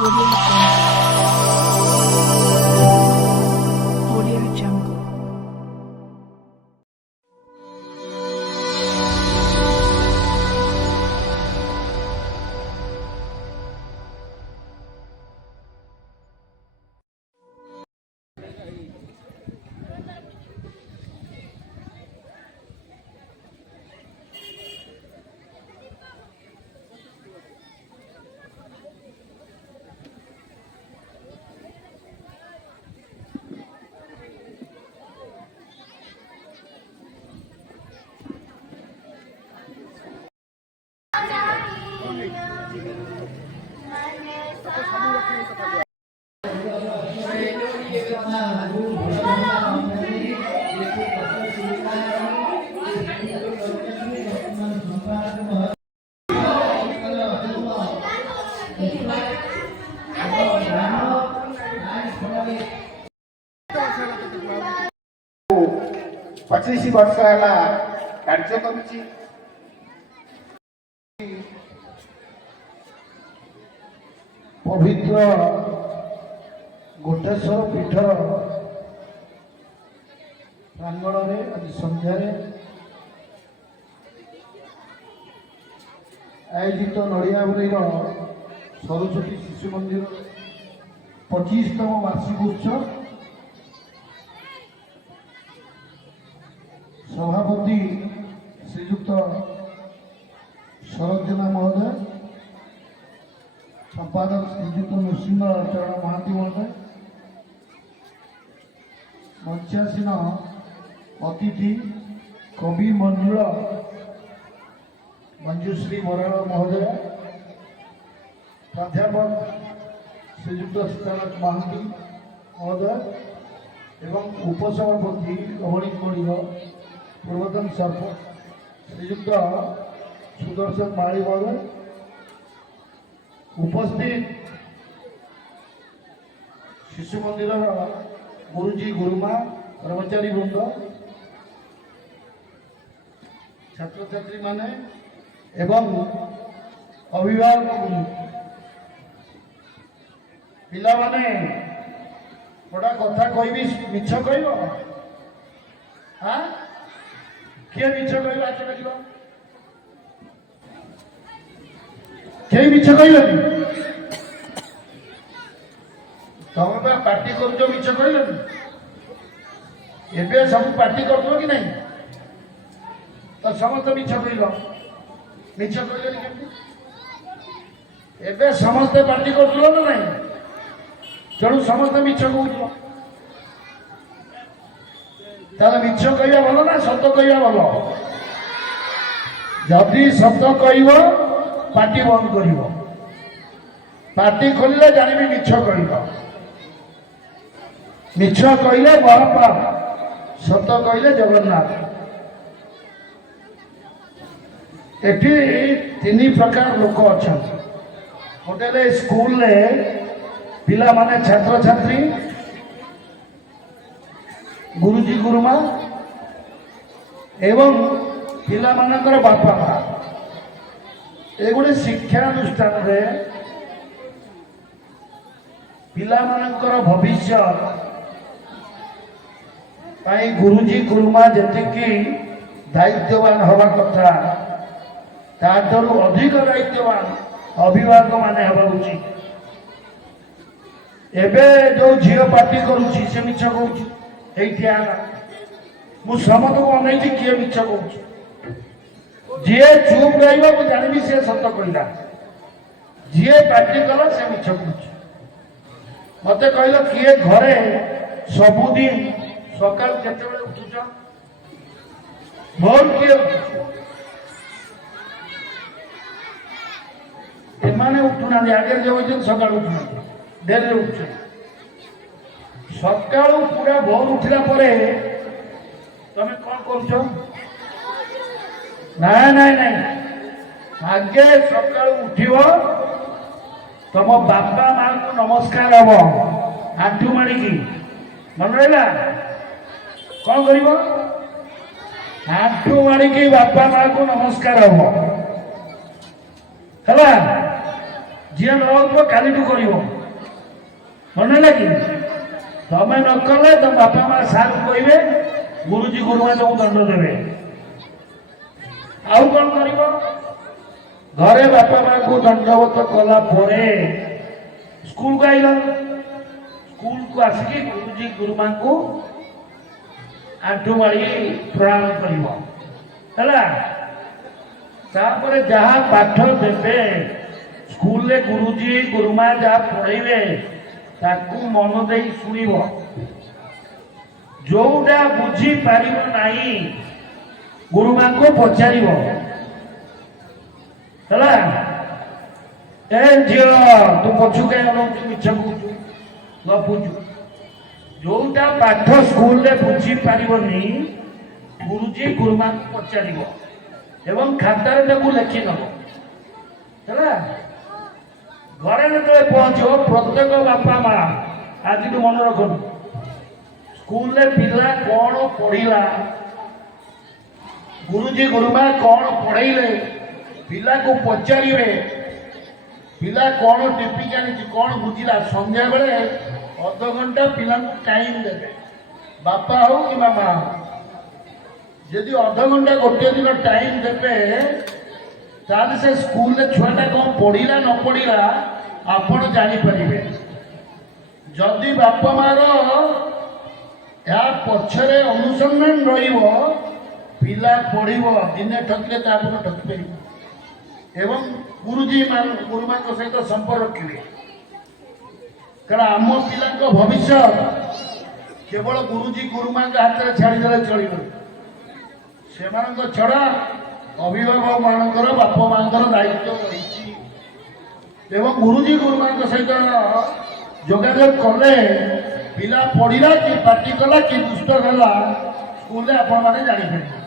Audio Jungle. Audio Jungle. पच्चीस वर्ष है कार्य करुच्ची पवित्र गोटेश्वर पीठ प्रांगण में आज संध्यार आयोजित नड़ियाबुरी सरस्वती शिशु मंदिर 25तम वार्षिक उत्सव सभापति श्रीयुक्त शरद जेना महोदय, संपादक श्रीयुक्त नृसिंह चरण महांती महोदय, मंचासीन अतिथि कवि मंजुल मंजुश्री बराड़ महोदय, प्राध्यापक श्रीयुक्त सीतानाथ महांती महोदय एवं उपसभापति अवनी कौड़ी पूर्वतन सरपंच श्रीयुक्त सुदर्शन माली महोदय, उपस्थित शिशु मंदिर गुरुजी गुरुमा कर्मचारी वृंद, छात्र छात्री माने एवं अभिभावक पिला माने बड़ा कथा कहबी मिछ कहब हाँ किए मिछ कहब आज कह कई मिछ कहलनि तुम पार्टी कर मिछ कहलनि एबे सब पार्टी कर कि नहीं तो समस्त मिछ कहल मिछ कहलनि केमती एबे समस्त पार्टी कर ना नहीं तेणु समस्त मिछ कहूल ताले मिछ कहवा भल ना सत कहवा भल जदि सत कह पार्टी बंद कर पार्टी खोलिले जानवी मिछ कह मिछ कहले महापाप सत कहले जगन्नाथ एटी तीन प्रकार लोक अच्छा गोटे स्कूल पिला माने छात्र छात्री गुरुजी गुरुमा एवं पिला मानकर बापा माँ ए गोटे शिक्षानुष्ठान पिला मानकर भविष्य गुरुजी गुरुमा जी दायित्ववान हवा कथा ताठू अधिक दायित्ववान अभिभावक माने हवा उचित एबे जो झील पार्टी करुच्ची से मिछ कहूँ समस्त को अन किए मिछ कहूँ जी चुप रहा मुझे जानवी सी सत कहला जी पार्टी कला से मिछ कहूँ मत कहल किए घरे सबुदिन सकाल केत उठुच भोर किए एमाने उठुना आगे जो सका उठुना डेरी उठ सका पूरा भोर उठला तमें कौन कर आगे सका उठव तुम बापा माँ को नमस्कार हम आंठू माड़िकी मन रहा कौन कर आंठू माड़िकी बापा माँ को नमस्कार हम है ଝିଅ ନ ହଉଥିବ କାଲିଠୁ କରିବ ମନେ ଲାଗି ତମେ ନ କଲେ ତମ ବାପା ମା ସାର୍ କହିବେ ଗୁରୁଜୀ ଗୁରୁମା ତମକୁ ଦଣ୍ଡ ଦେବେ। ଆଉ କଣ କରିବ? ଘରେ ବାପା ମାଙ୍କୁ ଦଣ୍ଡବତ କଲା ପରେ ସ୍କୁଲକୁ ଆଇଲ, ସ୍କୁଲକୁ ଆସିକି ଗୁରୁଜୀ ଗୁରୁମାଙ୍କୁ ଆଣ୍ଠୁ ମାଡ଼ି ପ୍ରଣାମ କରିବ ହେଲା। ତାପରେ ଯାହା ପାଠ ଦେବେ ସ୍କୁଲରେ ଗୁରୁଜୀ ଗୁରୁମା ଯାହା ପଢେଇବେ ତାକୁ ମନ ଦେଇ ଶୁଣିବ। ଯୋଉଟା ବୁଝି ପାରିବ ନାହିଁ ଗୁରୁମାଙ୍କୁ ପଚାରିବ ହେଲା। ଏ ଝିଅ ତୁ ପଛୁ କାହିଁ ଅନଉଛୁ, ମିଛ କହୁଛୁ, ଗପୁଛୁ। ଯୋଉଟା ପାଠ ସ୍କୁଲରେ ବୁଝି ପାରିବନି ଗୁରୁଜୀ ଗୁରୁମାଙ୍କୁ ପଚାରିବ ଏବଂ ଖାତାରେ ତାକୁ ଲେଖି ନବ ହେଲା। ଘରେ ଯେତେବେଳେ ପହଞ୍ଚିବ ପ୍ରତ୍ୟେକ ବାପା ମା ଆଜିଠୁ ମନେ ରଖନ୍ତୁ, ସ୍କୁଲରେ ପିଲା କଣ ପଢିଲା, ଗୁରୁଜୀ ଗୁରୁମା କଣ ପଢେଇଲେ ପିଲାକୁ ପଚାରିବେ। ପିଲା କଣ ଟିପି ଜାଣିଛି, କଣ ବୁଝିଲା, ସନ୍ଧ୍ୟା ବେଳେ ଅଧଘଣ୍ଟା ପିଲାଙ୍କୁ ଟାଇମ ଦେବେ, ବାପା ହଉ କିମ୍ବା ମା ହଉ। ଯଦି ଅଧଘଣ୍ଟା ଗୋଟିଏ ଦିନ ଟାଇମ ଦେବେ ତାହେଲେ ସେ ସ୍କୁଲରେ ଛୁଆଟା କଣ ପଢିଲା ନ ପଢିଲା ଆପଣ ଜାଣିପାରିବେ। ଯଦି ବାପା ମାର ଏହା ପଛରେ ଅନୁସନ୍ଧାନ ରହିବ, ପିଲା ପଢିବ, ଦିନେ ଠକିଲେ ତାପରେ ଠକି ପାରିବ ଏବଂ ଗୁରୁଜୀ ଗୁରୁମାଙ୍କ ସହିତ ସମ୍ପର୍କ ରଖିବେ। କାରଣ ଆମ ପିଲାଙ୍କ ଭବିଷ୍ୟତ କେବଳ ଗୁରୁଜୀ ଗୁରୁମାଙ୍କ ହାତରେ ଛାଡ଼ିଦେଲେ ଚଳିବନି। ସେମାନଙ୍କ ଛଡା ଅଭିଭାବକ ମାନଙ୍କର ବାପା ମାଙ୍କର ଦାୟିତ୍ୱ ରହିଛି ଏବଂ ଗୁରୁଜୀ ଗୁରୁମାଙ୍କ ସହିତ ଯୋଗାଯୋଗ କଲେ ପିଲା ପଢିଲା କି ପାଟି କଲା କି ଦୁଷ୍ଟ ହେଲା ସ୍କୁଲରେ ଆପଣମାନେ ଜାଣିପାରିବେ।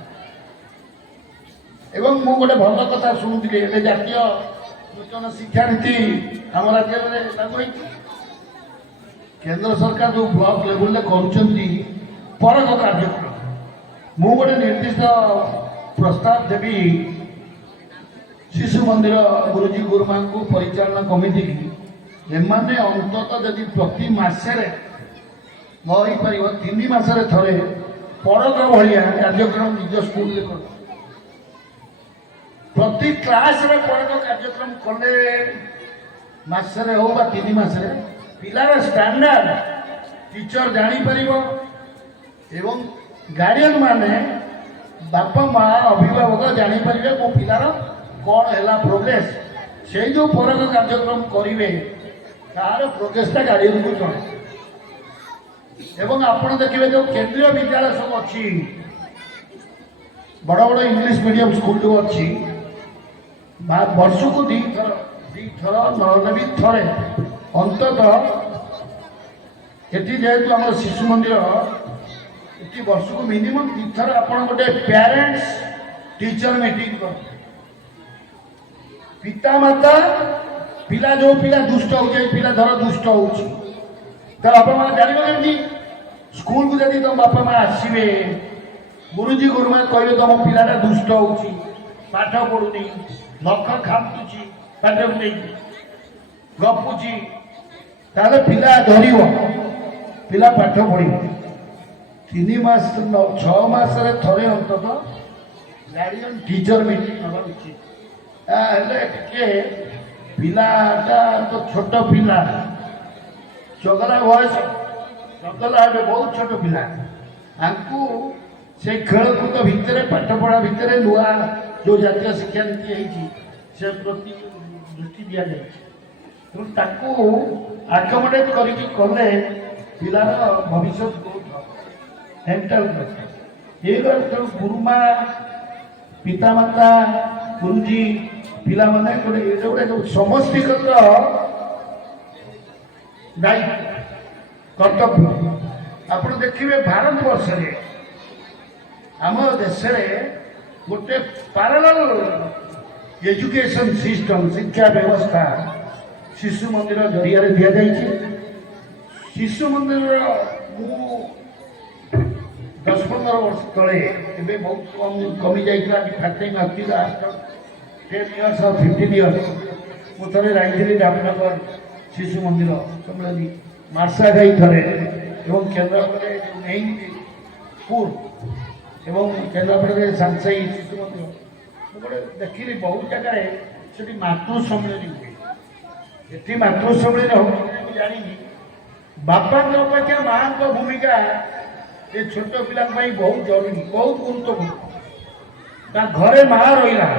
ଏବଂ ମୁଁ ଗୋଟେ ଭଲ କଥା ଶୁଣୁଥିଲି, ଏବେ ଜାତୀୟ ନୂତନ ଶିକ୍ଷାନୀତି ଆମ ରାଜ୍ୟରେ ଲାଗୁ ହୋଇଛି। କେନ୍ଦ୍ର ସରକାର ଯୋଉ ବ୍ଲକ ଲେବୁଲରେ କରୁଛନ୍ତି ପରଖ କାର୍ଯ୍ୟକ୍ରମ, ମୁଁ ଗୋଟେ ନିର୍ଦ୍ଦିଷ୍ଟ ପ୍ରସ୍ତାବ ଦେବି ଶିଶୁ ମନ୍ଦିର ଗୁରୁଜୀ ଗୁରୁମାଙ୍କୁ ପରିଚାଳନା କମିଟି। ଏମାନେ ଅନ୍ତତଃ ଯଦି ପ୍ରତି ମାସରେ ନ ହେଇପାରିବ 3 ମାସରେ ଥରେ ପରଖ ଭଳିଆ କାର୍ଯ୍ୟକ୍ରମ ନିଜ ସ୍କୁଲରେ କର। ପ୍ରତି କ୍ଲାସରେ ପରଖ କାର୍ଯ୍ୟକ୍ରମ କଲେ ମାସରେ ହଉ ବା 3 ମାସରେ ପିଲାର ଷ୍ଟାଣ୍ଡାର୍ଡ ଟିଚର ଜାଣିପାରିବ ଏବଂ ଗାର୍ଡିଆନ ମାନେ ବାପା ମା ଅଭିଭାବକ ଜାଣିପାରିବେ ମୋ ପିଲାର କଣ ହେଲା ପ୍ରୋଗ୍ରେସ। ସେଇ ଯୋଉ ପରଖ କାର୍ଯ୍ୟକ୍ରମ କରିବେ ତାର ପ୍ରୋଗ୍ରେସଟା ଗାର୍ଡିଆନକୁ ଜଣେ। ଏବଂ ଆପଣ ଦେଖିବେ ଯୋଉ କେନ୍ଦ୍ରୀୟ ବିଦ୍ୟାଳୟ ସବୁ ଅଛି, ବଡ ବଡ ଇଂଲିଶ ମିଡିୟମ ସ୍କୁଲ ଯୋଉ ଅଛି, ବର୍ଷକୁ ଦିଥର ନହେଲେ ବି ଥରେ ଅନ୍ତତଃ ଏଠି ଯେହେତୁ ଆମର ଶିଶୁ ମନ୍ଦିର ଏଠି ବର୍ଷକୁ ମିନିମମ୍ 2 ଥର ଆପଣ ଗୋଟେ ପ୍ୟାରେଣ୍ଟସ ଟିଚର ମିଟିଂ କରନ୍ତି। ପିତା ମାତା ପିଲା ଯୋଉ ପିଲା ଦୁଷ୍ଟ ହଉଛି, ପିଲା ଧର ଦୁଷ୍ଟ ହଉଛି, ତ ବାପା ମା ଜାଣିବ କେମିତି? ସ୍କୁଲକୁ ଯଦି ତମ ବାପା ମା ଆସିବେ, ଗୁରୁଜୀ ଗୁରୁମା କହିବେ ତମ ପିଲାଟା ଦୁଷ୍ଟ ହଉଛି, ପାଠ ପଢୁନି, ନଖ ଖାପୁଛି, ପାଠକୁ ନେଇକି ଗପୁଛି, ତାହେଲେ ପିଲା ଧରିବ, ପିଲା ପାଠ ପଢିବ। 3 ମାସ 6 ମାସରେ ଥରେ ଅନ୍ତତଃ ଗାର୍ଡିଆନ ଟିଚର ମିଟିଂ ହେବା ଉଚିତ। ହେଲେ ଟିକେ ପିଲାଟା ତ ଛୋଟ ପିଲା, ଚଗଲା ବୟସ, ଚଗଲା ଏବେ ବହୁତ ଛୋଟ ପିଲା, ତାଙ୍କୁ ସେ ଖେଳକୁଦ ଭିତରେ ପାଠ ପଢା ଭିତରେ ନୂଆ ଯୋଉ ଜାତୀୟ ଶିକ୍ଷାନୀତି ହେଇଛି ସେ ପ୍ରତି ଦୃଷ୍ଟି ଦିଆଯାଇଛି ଏବଂ ତାକୁ ଆକୋମୋଡେଟ୍ କରିକି କଲେ ପିଲାର ଭବିଷ୍ୟତ ବହୁତ ମେଣ୍ଟାଲ ଏଇଗୁଡ଼ା। ତେଣୁ ଗୁରୁମା ପିତାମାତା ଗୁରୁଜୀ ପିଲାମାନେ ଗୋଟେ ଯୋଉ ସମଷ୍ଟିଗତ ଦାୟିତ୍ୱ କର୍ତ୍ତବ୍ୟ। ଆପଣ ଦେଖିବେ ଭାରତ ବର୍ଷରେ ଆମ ଦେଶରେ ଗୋଟେ ପାରାଲାଲ ଏଜୁକେସନ ସିଷ୍ଟମ ଶିକ୍ଷା ବ୍ୟବସ୍ଥା ଶିଶୁ ମନ୍ଦିର ଜରିଆରେ ଦିଆଯାଇଛି। ଶିଶୁ ମନ୍ଦିରର ମୁଁ 10-15 ବର୍ଷ ତଳେ, ଏବେ ବହୁତ କମି ଯାଇଥିଲା, 10 years or 15 years ମୁଁ ଥରେ ଯାଇଥିଲି ରାମନଗର ଶିଶୁ ମନ୍ଦିର ସମ୍ମିଳନୀ ମାର୍ଶାଘାଇ ଥରେ ଏବଂ କେନ୍ଦ୍ରାପଡ଼ାରେ ଯେଉଁ ମେହିନପୁର ଏବଂ କେନ୍ଦ୍ରାପଡ଼ାରେ ସାନସାଇ ଶିଶୁ ମନ୍ଦିର ମୁଁ ଗୋଟେ ଦେଖିଲି ବହୁତ ଜାଗାରେ ସେଠି ମାତୃ ସମ୍ମିଳନୀ ହୁଏ। ଏଠି ମାତୃ ସମ୍ମିଳନୀ ହେଉଛି ମୁଁ ଜାଣିନି। ବାପାଙ୍କ ଅପେକ୍ଷା ମାଆଙ୍କ ଭୂମିକା ଏ ଛୋଟ ପିଲାଙ୍କ ପାଇଁ ବହୁତ ଜରୁରୀ, ବହୁତ ଗୁରୁତ୍ୱପୂର୍ଣ୍ଣ। ତା ଘରେ ମା ରହିଲା,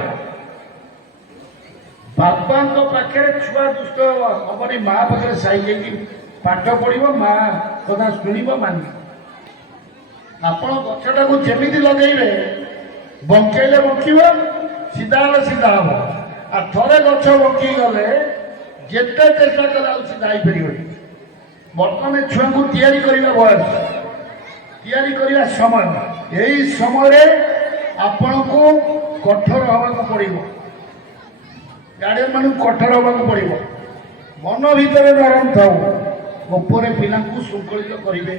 ବାପାଙ୍କ ପାଖରେ ଛୁଆ ଦୁଷ୍ଟ ହବନି, ମା ପାଖରେ ସାଇ ଯାଇକି ପାଠ ପଢିବ, ମା କଥା ଶୁଣିବ, ମାନିବ। ଆପଣ ଗଛଟାକୁ ଯେମିତି ଲଗେଇବେ, ବଙ୍କେଇଲେ ବଙ୍କିବ, ସିଧା ହେଲେ ସିଧା ହବ। ଆଉ ଥରେ ଗଛ ବଙ୍କି ଗଲେ ଯେତେ ଚେଷ୍ଟା କଲେ ଆଉ ସିଧା ହେଇପାରିବନି। ବର୍ତ୍ତମାନ ଛୁଆଙ୍କୁ ତିଆରି କରିବା ବୟସ, ତିଆରି କରିବା ସମୟ। ଏହି ସମୟରେ ଆପଣଙ୍କୁ କଠୋର ହେବାକୁ ପଡ଼ିବ, ଗାର୍ଡିଆନ ମାନଙ୍କୁ କଠୋର ହେବାକୁ ପଡ଼ିବ। ମନ ଭିତରେ ନରମ ଥାଉ, ଉପରେ ପିଲାଙ୍କୁ ଶୃଙ୍ଖଳିତ କରିବେ,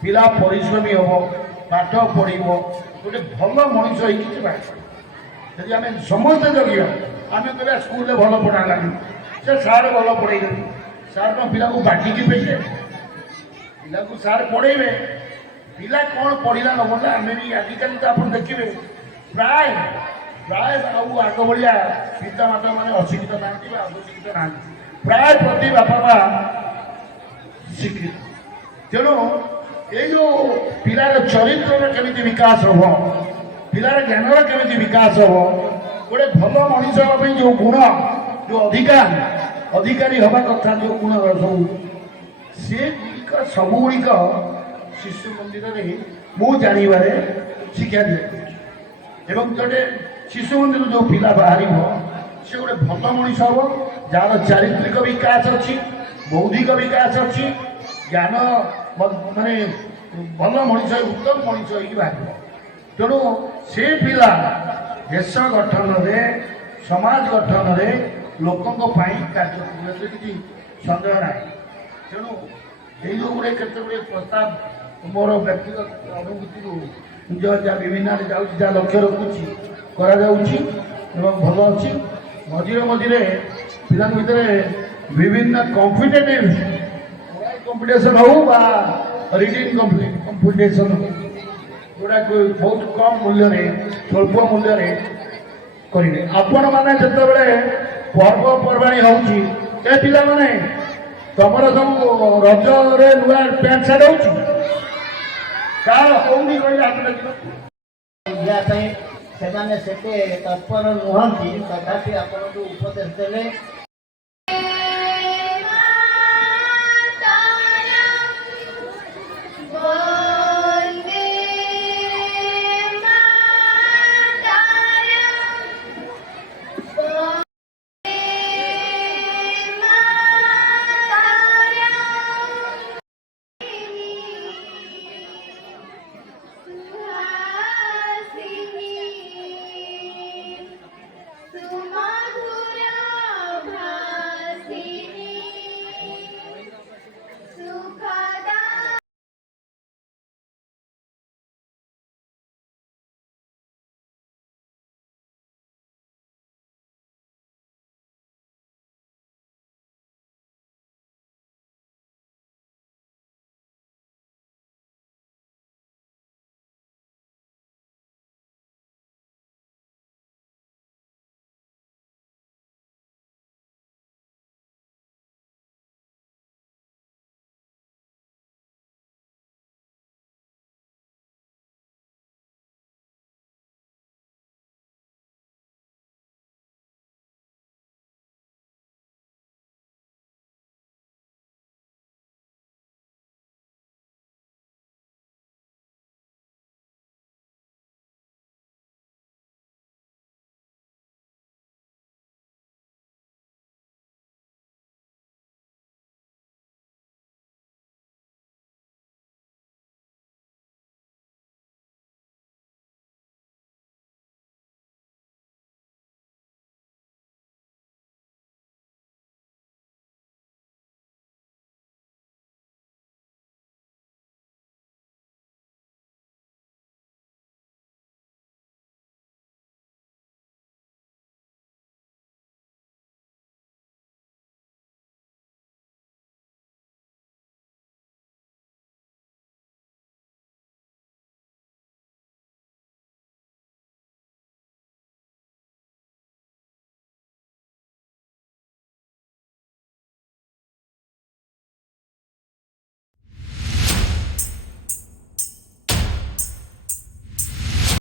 ପିଲା ପରିଶ୍ରମୀ ହେବ, ପାଠ ପଢ଼ିବ, ଗୋଟେ ଭଲ ମଣିଷ ହେଇକି ଯିବା। ଯଦି ଆମେ ସମସ୍ତେ ଜଗିବା, ଆମେ କହିବା ସ୍କୁଲରେ ଭଲ ପଢ଼ା ହେଲାନି, ସେ ସାର୍ ଭଲ ପଢ଼େଇଲେନି, ସାର୍ କ'ଣ ପିଲାଙ୍କୁ ବାଟିକି ପେଇବେ? ପିଲାଙ୍କୁ ସାର୍ ପଢ଼େଇବେ, ପିଲା କ'ଣ ପଢ଼ିଲା ନ ପଢ଼ିଲା ଆମେ ବି ଆଜିକାଲି ତ ଆପଣ ଦେଖିବେ ପ୍ରାୟ ଆଉ ଆଗ ଭଳିଆ ପିତାମାତା ମାନେ ଅଶିକ୍ଷିତ ନାହାନ୍ତି ବା ଅଶିକ୍ଷିତ ନାହାନ୍ତି, ପ୍ରାୟ ପ୍ରତି ବାପା ମା ଶିକ୍ଷିତ। ତେଣୁ ଏଇ ଯୋଉ ପିଲାର ଚରିତ୍ରର କେମିତି ବିକାଶ ହବ, ପିଲାର ଜ୍ଞାନର କେମିତି ବିକାଶ ହବ, ଗୋଟେ ଭଲ ମଣିଷ ହେବା ପାଇଁ ଯୋଉ ଗୁଣ, ଯୋଉ ଅଧିକାରୀ ହବା କଥା ଯୋଉ ଗୁଣ ସବୁ, ସେଗୁଡ଼ିକ ସବୁଗୁଡ଼ିକ ଶିଶୁ ମନ୍ଦିରରେ ମୁଁ ଜାଣିବାରେ ଶିକ୍ଷା ଦିଆଯାଉଛି। ଏବଂ ଗୋଟେ ଶିଶୁ ମନ୍ଦିର ଯୋଉ ପିଲା ବାହାରିବ, ସେ ଗୋଟେ ଭଲ ମଣିଷ ହବ, ଯାହାର ଚାରିତ୍ରିକ ବିକାଶ ଅଛି, ବୌଦ୍ଧିକ ବିକାଶ ଅଛି, ଜ୍ଞାନ ମାନେ ଭଲ ମଣିଷ, ଉତ୍ତମ ମଣିଷ ହେଇକି ବାହାରିବ। ତେଣୁ ସେ ପିଲା ଦେଶ ଗଠନରେ, ସମାଜ ଗଠନରେ ଲୋକଙ୍କ ପାଇଁ କାର୍ଯ୍ୟ କରିବ, ଏଥିରେ କିଛି ସନ୍ଦେହ ନାହିଁ। ତେଣୁ ଏଇ ଯୋଉ ଗୁଡ଼େ କେତେ ଗୁଡ଼ିଏ ପ୍ରସ୍ତାବ ମୋର ବ୍ୟକ୍ତିଗତ ଅନୁଭୂତିରୁ ଯାହା ବିଭିନ୍ନ ଆଡ଼େ ଯାଉଛି, ଯାହା ଲକ୍ଷ୍ୟ ରଖୁଛି କରାଯାଉଛି ଏବଂ ଭଲ ଅଛି। ମଝିରେ ପିଲାଙ୍କ ଭିତରେ ବିଭିନ୍ନ କମ୍ପିଟିସନ୍ ହଉ ବା ରିଡ଼ିଂ କମ୍ପିଟିସନ୍ ହଉ, ଯୋଉଟା ବହୁତ କମ୍ ମୂଲ୍ୟରେ, ସ୍ୱଳ୍ପ ମୂଲ୍ୟରେ କରିବେ। ଆପଣମାନେ ଯେତେବେଳେ ପର୍ବପର୍ବାଣୀ ହେଉଛି, ଏ ପିଲାମାନେ ତମର ସବୁ ରଜରେ ନୂଆ ପ୍ୟାଣ୍ଟ ସାର୍ଟ ହଉଛି, କାହାର ହଉନି କହିଲେ ହାତ ଲାଗିବ। ଯିବା ପାଇଁ ସେମାନେ ସେତେ ତତ୍ପର ନୁହନ୍ତି, ତଥାପି ଆପଣଙ୍କୁ ଉପଦେଶ ଦେଲେ